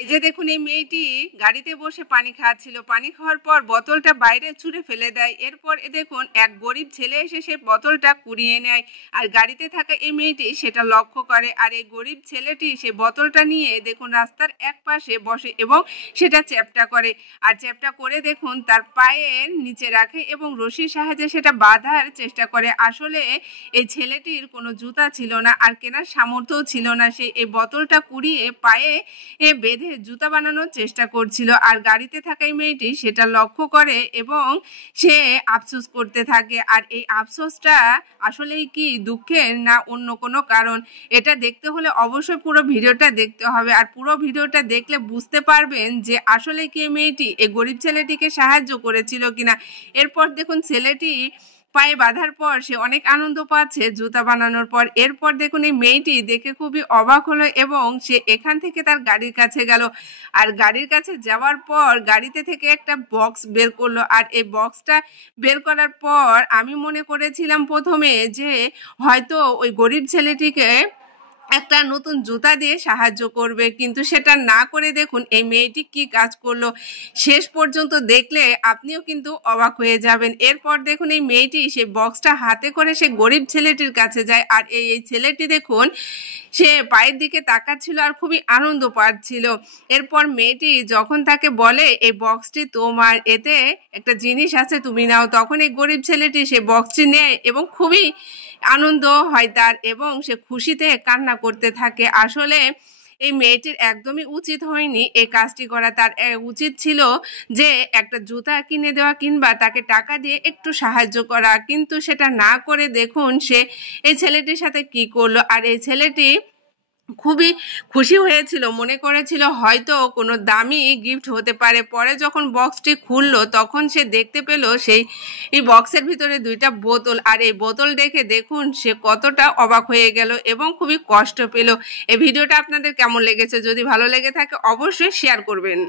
এই যে দেখুন, এই মেয়েটি গাড়িতে বসে পানি খাচ্ছিল। পানি খাওয়ার পর বোতলটা বাইরে ছুঁড়ে ফেলে দেয়। এরপর দেখুন, এক গরিব ছেলে এসে সেই বোতলটা কুড়িয়ে নেয়। আর গাড়িতে থাকা এই মেয়েটি সেটা লক্ষ্য করে। আর এই গরিব ছেলেটি সেই বোতলটা নিয়ে দেখুন রাস্তার এক পাশে বসে এবং সেটা চ্যাপ্টা করে। আর চ্যাপ্টা করে দেখুন তার পায়ের নিচে রাখে এবং রশির সাহায্যে সেটা বাঁধার চেষ্টা করে। আসলে এই ছেলেটির কোনো জুতা ছিল না আর কেনার সামর্থ্যও ছিল না। সে এই বোতলটা কুড়িয়ে পায়ে বেঁধে জুতা বানানোর চেষ্টা করছিল। আর গাড়িতে থাকা এই মেয়েটি সেটা লক্ষ্য করে এবং সে আফসোস করতে থাকে। আর এই আফসোসটা আসলেই কি দুঃখের না অন্য কোনো কারণ, এটা দেখতে হলে অবশ্যই পুরো ভিডিওটা দেখতে হবে। আর পুরো ভিডিওটা দেখলে বুঝতে পারবেন যে আসলে কি মেয়েটি এই গরিব ছেলেটিকে সাহায্য করেছিল কিনা। এরপর দেখুন, ছেলেটি পায়ে বাঁধার পর সে অনেক আনন্দ পাচ্ছে জুতা বানানোর পর। এরপর দেখুন, এই মেয়েটি দেখে খুবই অবাক হলো এবং সে এখান থেকে তার গাড়ির কাছে গেল। আর গাড়ির কাছে যাওয়ার পর গাড়িতে থেকে একটা বক্স বের করলো। আর এই বক্সটা বের করার পর আমি মনে করেছিলাম প্রথমে যে হয়তো ওই গরিব ছেলেটিকে একটা নতুন জুতা দিয়ে সাহায্য করবে, কিন্তু সেটা না করে দেখুন এই মেয়েটি কি কাজ করলো। শেষ পর্যন্ত দেখলে আপনিও কিন্তু অবাক হয়ে যাবেন। এরপর দেখুন, এই মেয়েটি সেই বক্সটা হাতে করে সে গরিব ছেলেটির কাছে যায়। আর এই ছেলেটি দেখুন সে পায়ের দিকে তাকাচ্ছিল আর খুবই আনন্দ পাচ্ছিল। এরপর মেয়েটি যখন তাকে বলে এই বক্সটি তোমার, এতে একটা জিনিস আছে, তুমি নাও, তখন এই গরিব ছেলেটি সেই বক্সটি নেয় এবং খুবই আনন্দ হয় তার এবং সে খুশিতে কান্না করতে থাকে। আসলে এই মেয়েটির একদমই উচিত হয়নি এই কাজটি করা। তার উচিত ছিল যে একটা জুতা কিনে দেওয়া কিংবা তাকে টাকা দিয়ে একটু সাহায্য করা, কিন্তু সেটা না করে দেখুন সে এই ছেলেটির সাথে কি করলো। আর এই ছেলেটি খুবই খুশি হয়েছিল, মনে করেছিল হয়তো কোনো দামি গিফট হতে পারে। পরে যখন বক্সটি খুললো তখন সে দেখতে পেল এই বক্সের ভিতরে দুইটা বোতল। আর এই বোতল দেখে দেখুন সে কতটা অবাক হয়ে গেল এবং খুবই কষ্ট পেল। এই ভিডিওটা আপনাদের কেমন লেগেছে? যদি ভালো লেগে থাকে অবশ্যই শেয়ার করবেন।